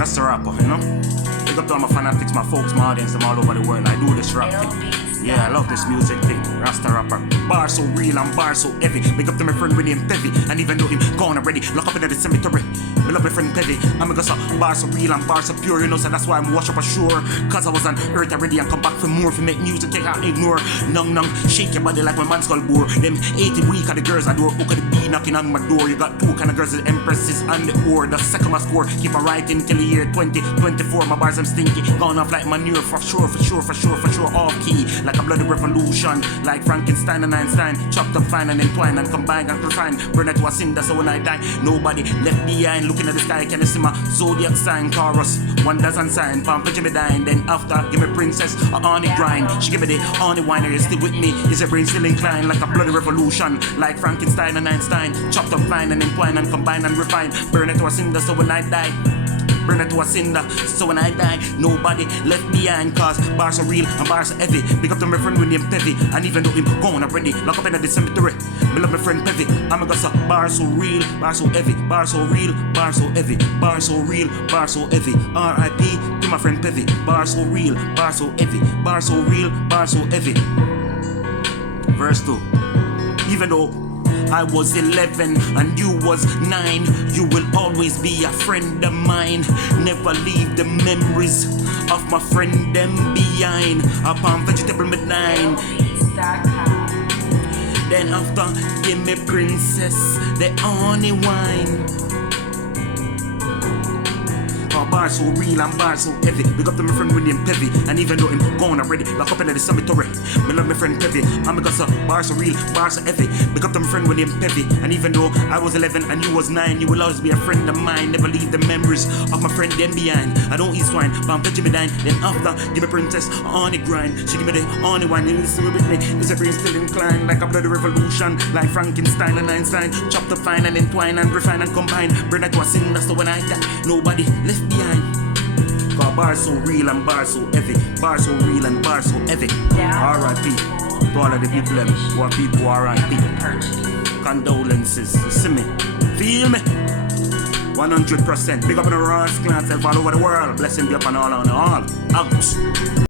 Rasta Rapper, you know? Big up to all my fanatics, my folks, my audience, them all over the world. I do this rap thing. Yeah, I love this music thing. Rasta Rapper. Bar so real and bar so heavy. Big up to my friend William Pevy. And even though him gone already, lock up in the cemetery. Me love my friend Pevy. I'm gonna say bar so real and bar so pure, you know, so that's why I'm wash up ashore. Cause I was on earth already and come back for more. If you make music, take out ignore. Nung nung, shake your body like my man's skull bore. Them 80 week of the girls I door. Who could it be knocking on my door? You got two kind of girls, the empresses and the whore. The second my score, keep on writing till the year 2024. My bars I'm stinky, gone off like manure for sure, for sure, for sure, for sure. Off key, like a bloody revolution, like Frankenstein and Einstein. Chopped up fine and entwine and combine and refine. Burn it to a cinder, so when I die, nobody left behind. Looking at the sky, can you see my zodiac sign? Taurus, wonders and sign. Palm for Jimmy dying, then after, give me princess a honey grind. She give me the honey wine, are you still with me? Is your brain still inclined? Like a bloody revolution, like Frankenstein and Einstein. Chopped up fine and entwine and combine and refine. Burn it to a cinder, so when I die, burn it to a cinder, so when I die, nobody left behind. Cause bars are real and bars are heavy. Big up to my friend William Pevy. And even though him gone already, lock up in the cemetery. Me love my friend Pevy. I'm gonna say bars so real, bars so heavy. Bars so real, bars so heavy. Bars so real, bars so heavy. R.I.P. to my friend Pevy. Bars so real, bars so heavy. Bars so real, bars so heavy. Verse 2. Even though I was 11 and you was 9, you will always be a friend of mine. Never leave the memories of my friend them behind. Upon vegetable midnight. Then after, give me princess, the honey wine. Bars so real and bars so heavy. Big up to my friend William Pevy. And even though him gone already, lock up in the cemetery. Me love my friend Pevy. I'm gonna say bars so real, bars so heavy. Big up to my friend William Pevy. And even though I was 11 and you was 9, you will always be a friend of mine. Never leave the memories of my friend them behind. I don't eat swine, but I'm touching me dine. Then after, give me princess on the grind. She give me the honey wine. You listen with me, is a brain still inclined? Like a bloody revolution, like Frankenstein and Einstein. Chopped up fine and entwine and refine and combine. Burn it to a cinder, so when I die, nobody left behind. Cause bars so real and bars so heavy. Bars so real and bars so heavy. R.I.P. to all of the people them who are people R.I.P. Condolences, you see me? Feel me? 100%. Big up on the Ross clan self all over the world. Blessing be upon all on all. Out.